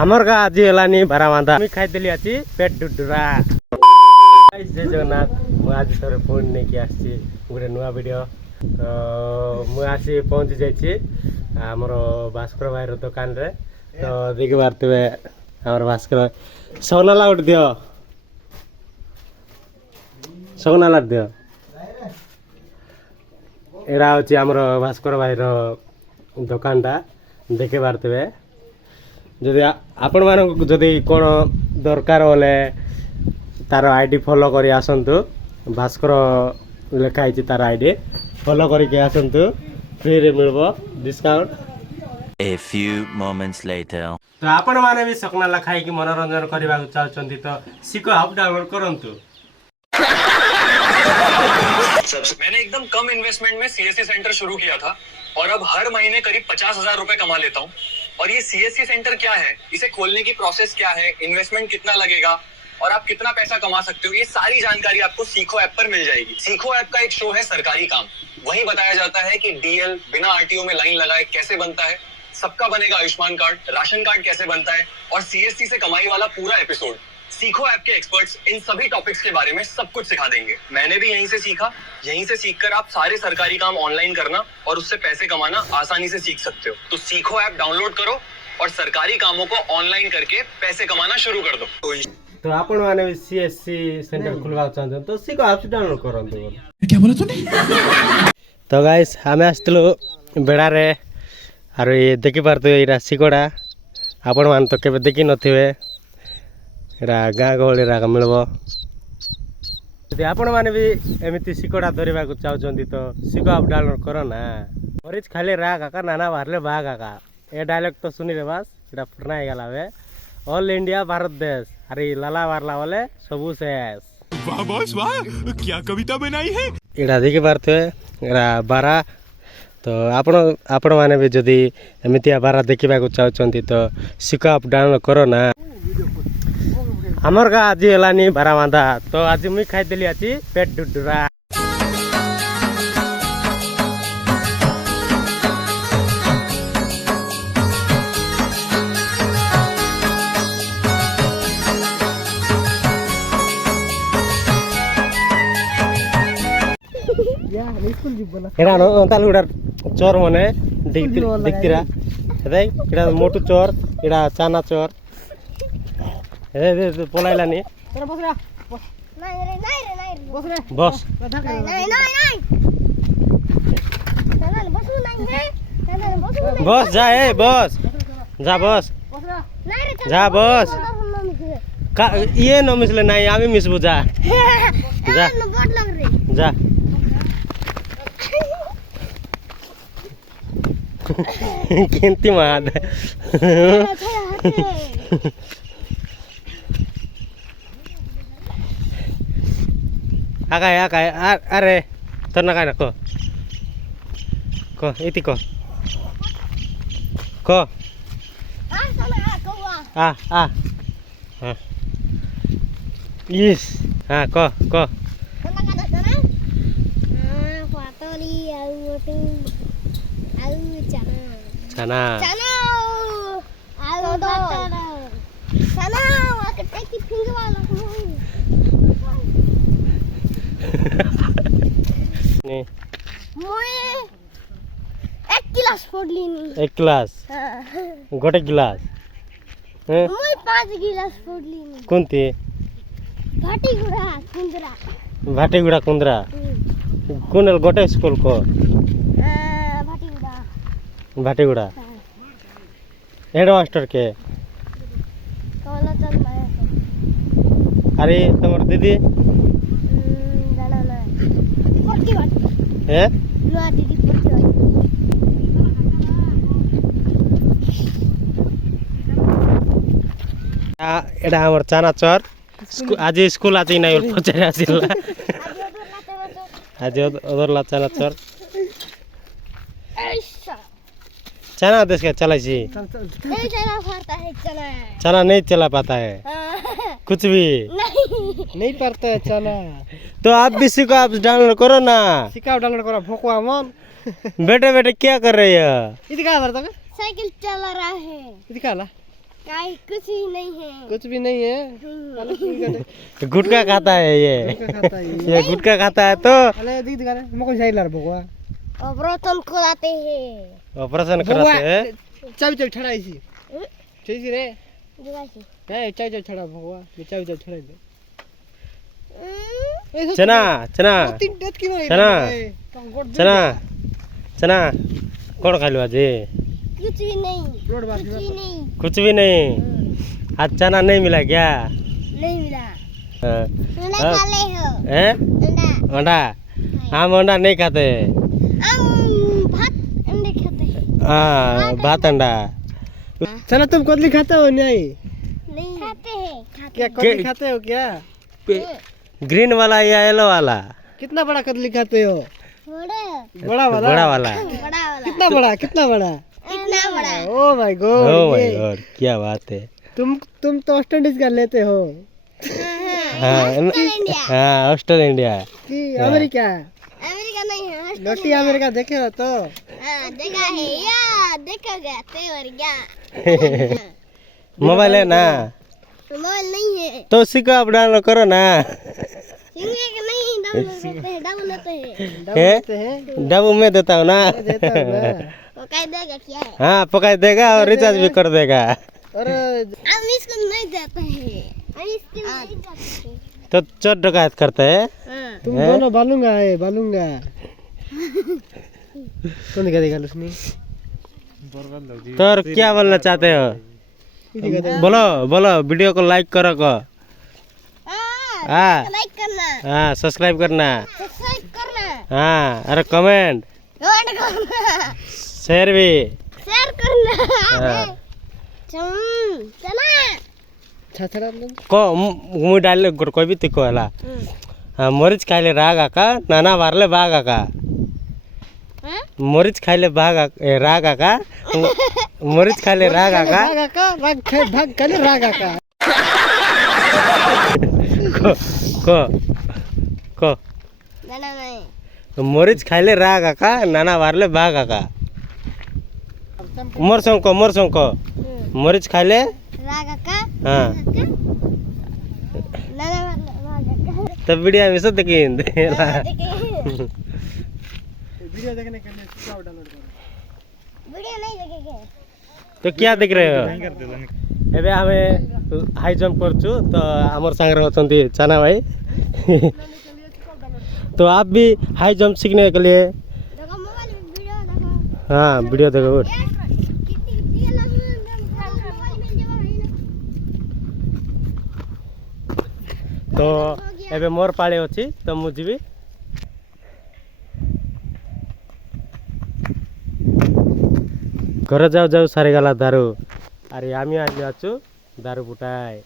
आमर का आज हेलानी भारा बांधा मी खाइदेली आज पेट डुडुरा जय जगन्नाथ मु आज थोड़े फोन नहीं कि आसी गोटे नुआ वीडियो मु आसी पहुंची जाइए आमर भास्कर भाई दुकान रे तो देखि पारथिबे आमर भास्कर सोनाला उठ दियो सोनाला दियो एरा होची आमर भास्कर भाई रो दुकान टा देखि पारथिबे जदि आपण मानक जदि कोन दरकार होले तार आईडी फॉलो करी आसंतु भास्कर लिखा है तार आईडी फॉलो करके आसंतु फ्री रे मिलबो discount. A few moments later. तो आपण माने भी सकनाला खाई कि मनोरंजन करबा चाहछंती तो सिको ऐप डाउनलोड करंतु। मैंने एकदम कम इन्वेस्टमेंट में सीएससी सेंटर शुरू किया था और अब हर महीने करीब 50,000 रुपए कमा लेता हूँ। और ये सीएससी सेंटर क्या है, इसे खोलने की प्रोसेस क्या है, इन्वेस्टमेंट कितना लगेगा और आप कितना पैसा कमा सकते हो, ये सारी जानकारी आपको सीखो ऐप पर मिल जाएगी। सीखो ऐप का एक शो है सरकारी काम, वही बताया जाता है कि डीएल बिना आरटीओ में लाइन लगाए कैसे बनता है, सबका बनेगा आयुष्मान कार्ड, राशन कार्ड कैसे बनता है और सीएससी से कमाई वाला पूरा एपिसोड। सीखो ऐप के एक्सपर्ट्स इन सभी टॉपिक्स के बारे में सब कुछ सिखा देंगे। मैंने भी यहीं से सीखा, यहीं से सीखकर आप सारे सरकारी काम ऑनलाइन करना और उससे पैसे कमाना आसानी से सीख सकते हो। तो सीखो ऐप डाउनलोड करो और सरकारी कामों को ऑनलाइन करके पैसे कमाना शुरू कर दो। तो आपण माने भी सीएससी सेंटर खुलवा चाहछन तो सिको ऐप डाउनलोड करंतु। क्या बोला तूने? तो गाइस हमें आस्तलो बेड़ा रे आरो ये देखि पारतो एरा सिकोडा आपण मान तो केबे देखि नथिबे एरा गाँ गहली रा मिलबो। यदि आपण माने भी एमिति सिकोडा धरिबा को चाहछंती तो सिको ऐप डाउनलोड करो ना। मरीच खाली रा काका नाना बाहरले बा काका ए डायलॉग तो सुनी रे बस एटा फरना हे गला बे ऑल इंडिया भारत देश अरे लाला वारला वाले सबु शेष। वाह बॉस वाह, क्या कविता बनाई है। एटा देखि पारथे एरा बारा तो आपण माने भी जदि एमितिया बारा देखिबा को चाहछंती तो सिको ऐप डाउनलोड करो ना। हमर का आज हेलानी भारा बांधा तो आज मुई खाइदेली आज पेट डुडुरा। एरा नो ताल गुडा चोर मने दिखतिरा हेदै एडा मोटू चोर एडा चाना चोर हे दे पोलाइलानी तेरा बस रे बस नाही रे बस रे बस नाही बसू नाही रे बस जा ए बस जा बस जा बस का ये न मिसले नाही आमी मिसबु जा जा जा केंती माद आकाय अरे तर ना काय ना को इति को आ इस हाँ को चना एक गिलास गोटे गिलास मुई 5 गिलास फोडली कोणती भाटीगुड़ा कुंद्रा कोन गोटे स्कूल को भाटीगुड़ा हेडमास्टर के अरे तुम्हार दीदी है एडा हमर चाना चोर आज स्कूल आज नहीं पचारे आसिला आज ओदरला चाना चोर चना देश का चला जी चना नहीं चला पाता है कुछ भी नहीं पड़ता है चना। तो आप भी सीखो, आप डाउनलोड करो ना। सिखाओ डाउनलोड करो भोकवा मन। बेटे बेटे क्या कर रहे हैं? इधर क्या करता है? साइकिल चला रहा है। इधर क्या ला? काई कुछ ही नहीं है। कुछ भी नहीं है। अरे ठीक है। गुटखा खाता है ये क्या खाता है ये? ये गुटखा खाता है तो अरे दिख दिखा रहे मुझे जाइला रे भगवा। ऑपरेशन कराते हैं। ऑपरेशन कराते हैं चाबी चाबी छड़ाई सी। ठीक रे। दिखाई ए चाबी छड़ा भगवा। ये चाबी छड़ाई दे। चना चना तीन डेट की मारी। चना चना चना कौन खा लो आज कुछ भी नहीं। रोड बात कुछ भी नहीं। कुछ भी नहीं आज चना नहीं मिला क्या नहीं मिला। हाँ। अंडा खा ले हो। हैं? अंडा। अंडा हम अंडा नहीं खाते हम भात अंडे खाते हैं। हाँ भात अंडा चना तुम कदली खाते हो नहीं? नहीं खाते हैं। क्या कदली खाते हो क्या? ग्रीन वाला या येलो वाला कितना बड़ा कदली खाते हो? बड़ा बड़ा वाला। बड़ा वाला बड़ा वाला। कितना बड़ा? कितना बड़ा? कितना बड़ा? Oh my oh God. My God क्या बात है तुम तो वेस्ट इंडीज का लेते हो हाँ ऑस्ट्रेलिया इंडिया कि अमेरिका? अमेरिका नहीं है। लोटी अमेरिका देखे हो तो? हाँ, देखा है या देखोगे तेवर क्या? मोबाइल है ना मोबाइल नहीं है। तो उसी को आप डाउनलोड करो ना सिंगे के नहीं डाउनलोड करते हैं। डाउनलोड होते हैं। देते हैं। डबू में देता हूँ ना देता हूं ना। वो कह देगा क्या है? हाँ पका देगा और रिचार्ज भी कर देगा और हम इसको नहीं देते हैं। हम इसको नहीं देते हैं। तो चोर डकैत करते हैं हाँ। तुम हैं? दोनों बालूंगा है बालूंगा। कौन दिखा देगा लुसनी? तो और क्या बोलना चाहते हो बोलो बोलो वीडियो को लाइक करो को हाँ लाइक करना। हाँ सब्सक्राइब करना सब्सक्राइब करना। हाँ अरे कमेंट कमेंट करना। शेयर भी शेयर करना। हाँ। चना। छछड़ा को मुँह डाल कोई भी तिको है हाँ मरीच खाइले राग आका नाना बारले बाग आका हाँ? मरीच खाइले राग आका मरीच खाइले राग आका रागा का राग खाए भाग कले रागा का। को को को गाना नहीं। मरीच खाइले राग आका नाना बारले बाग आका मोर संको मरीच खाइले रागा का हाँ नाना वाला तब वीडियो में सब देखिन वीडियो देखने के लिए क्या डाउनलोड करो? वीडियो नहीं देखेंगे। तो क्या देख रहे हो एबे हमें हाई जंप करछु तो हमर संग रहतंती चना भाई तो आप भी हाई जंप सीखने के लिए देखो मोबाइल में वीडियो देखो। हाँ वीडियो देखो कितनी मोबाइल मिल जाएगा। तो एबे मोर पाड़े अछि तो मु जीवी घर जाऊ जाऊ सारे गला दारू अरे आमी आइले अछु दारू बुटाय